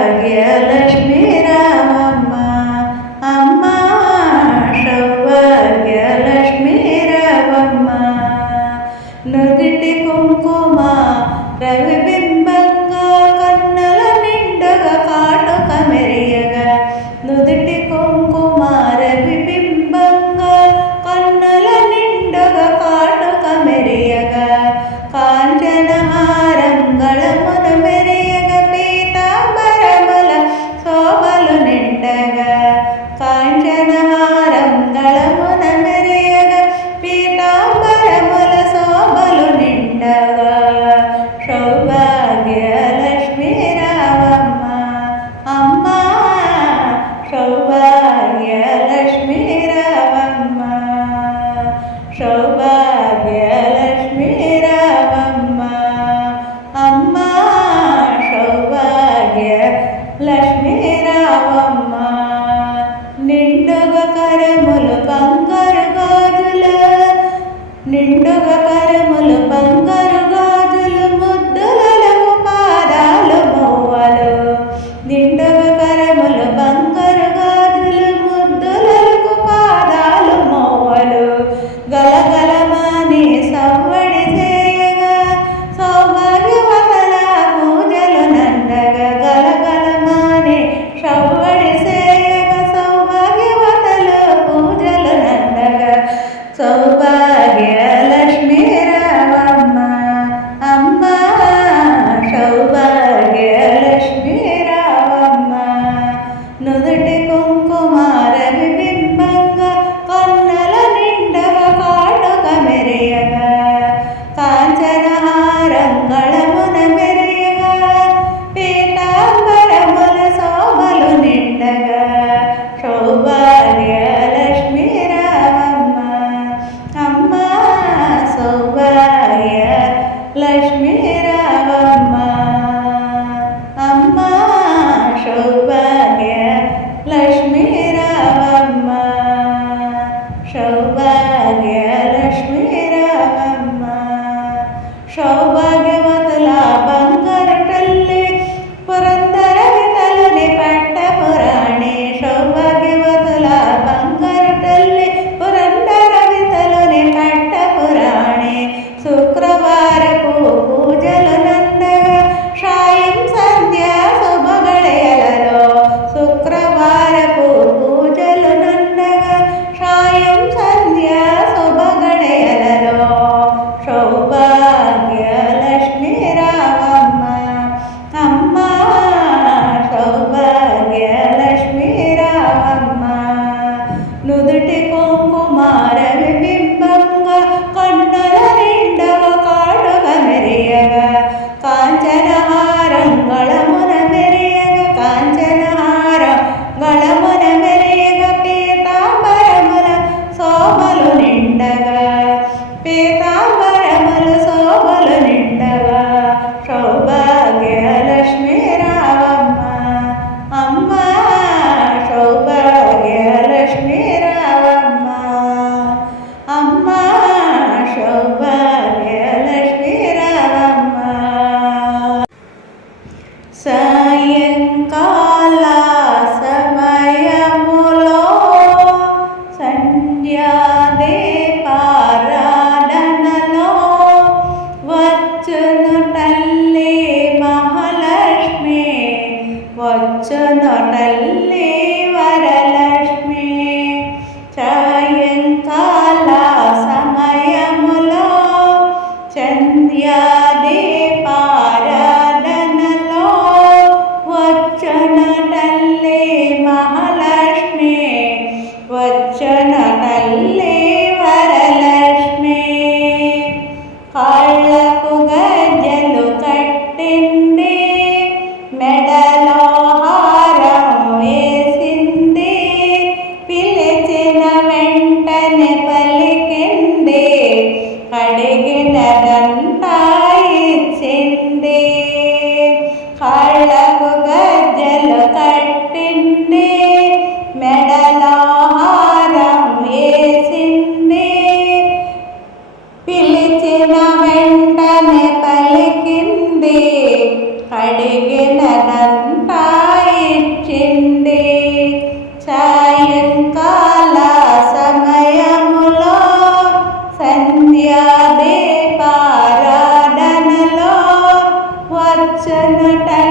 సౌభాగ్యలక్ష్మీ రామమ్మ అమ్మ లక్ష్మీ రావమ్మ. నిండుగా కరములు टेको कुमार వచ్చన తల్లి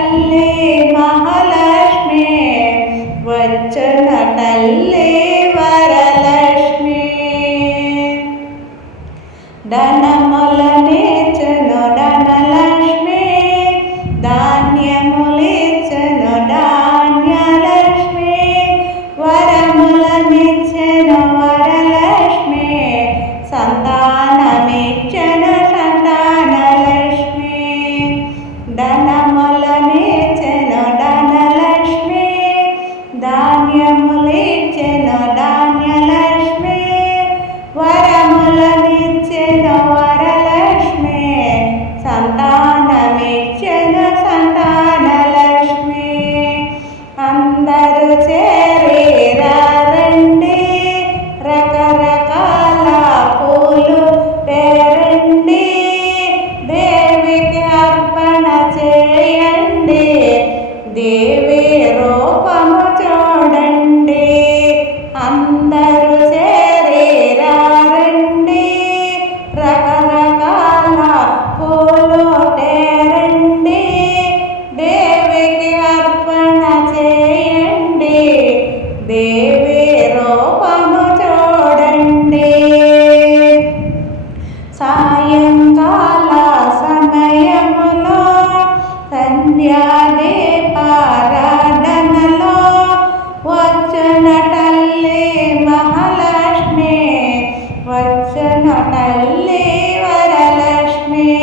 తల్లి వరలక్ష్మి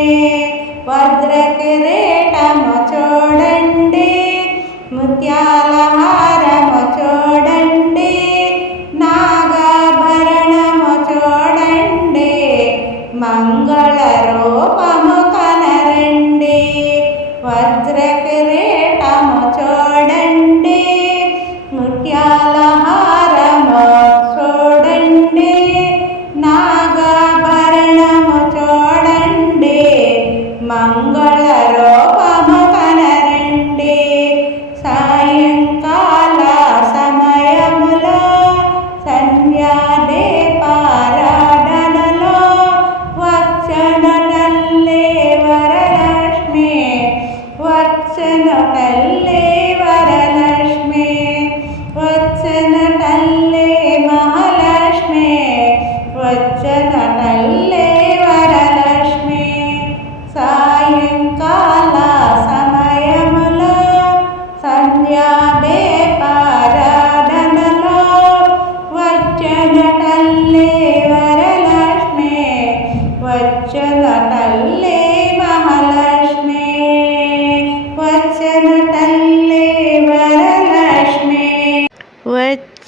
వజ్రకిరీటము చూడండి ముత్యాల హారము చూడండి నాగాభరణము చూడండి మంగళ రూపము కనరండి వజ్రకిరీటము చూడండి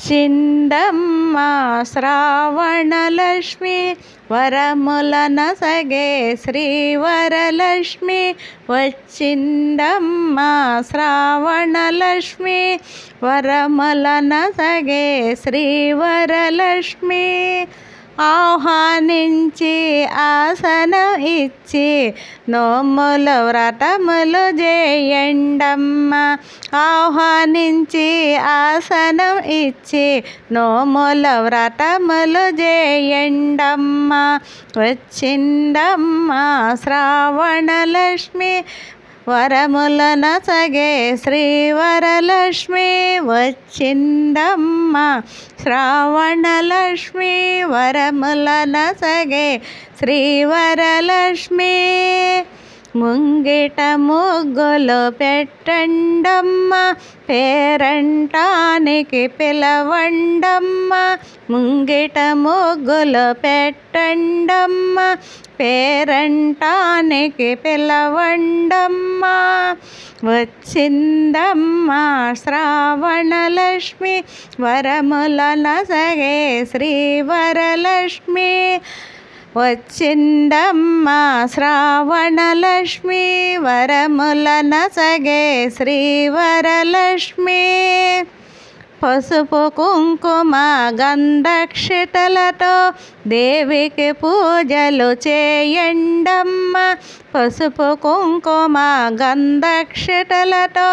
వచ్చిందమ్మా శ్రావణలక్ష్మి వరములన సగే శ్రీవరలక్ష్మి వచ్చిందమ్మా శ్రావణలక్ష్మి వరములన సగే శ్రీవరలక్ష్మి. ఆహ్వానించి ఆసనం ఇచ్చి నోములు వ్రతములు చేయండమ్మ ఆహ్వానించి ఆసనం ఇచ్చి నోముల వ్రతములు చేయండమ్మ వచ్చిందమ్మ శ్రావణలక్ష్మి వరములన సగే శ్రీవరలక్ష్మి వచ్చిందమ్మ. శ్రావణలక్ష్మి వరములన సగే శ్రీవరలక్ష్మి. ముంగిట ముగ్గులు పెట్టండమ్మ పేరంటానికి పిలవండమ్మ. ముంగిట ముగ్గులు పెట్టండమ్మ పేరంటానికి పిలవండమ్మ. వచ్చిందమ్మ శ్రావణలక్ష్మి వరముల నసగే శ్రీవరలక్ష్మి. వచ్చిందమ్మ శ్రావణలక్ష్మి వరములన సగే శ్రీవరలక్ష్మి. పసుపు కుంకుమ గంధక్షితలతో దేవికి పూజలు చేయండమ్మ. పసుపు కుంకుమ గంధక్షితలతో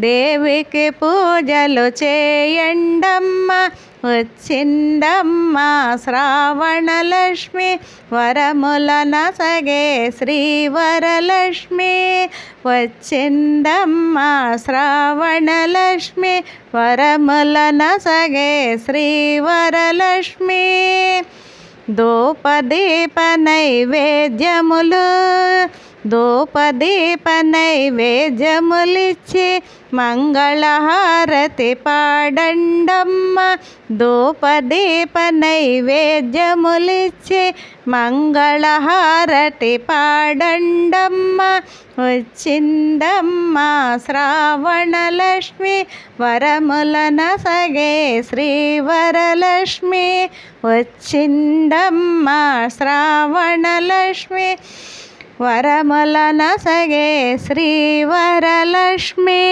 దేవికి పూజలు చేయండమ్మ. వచ్చిందమ్మ శ్రావణలక్ష్మి వరముల నసగే శ్రీవరలక్ష్మి. వచ్చిందమ్మ శ్రావణలక్ష్మి వరముల నసగే శ్రీవరలక్ష్మి. దూపదీప నైవేద్యములు ధూపదీప నైవేద్యములిచ్చి మంగళహారతి పాడండమ్మ. ధూపదీప నైవేద్యములిచ్చి మంగళహారతి పాడండమ్మ. వచ్చిందమ్మ శ్రావణలక్ష్మి వరములన సగే శ్రీవరలక్ష్మి. వచ్చిందమ్మ శ్రావణలక్ష్మి వరముల నసగే శ్రీవరలక్ష్మి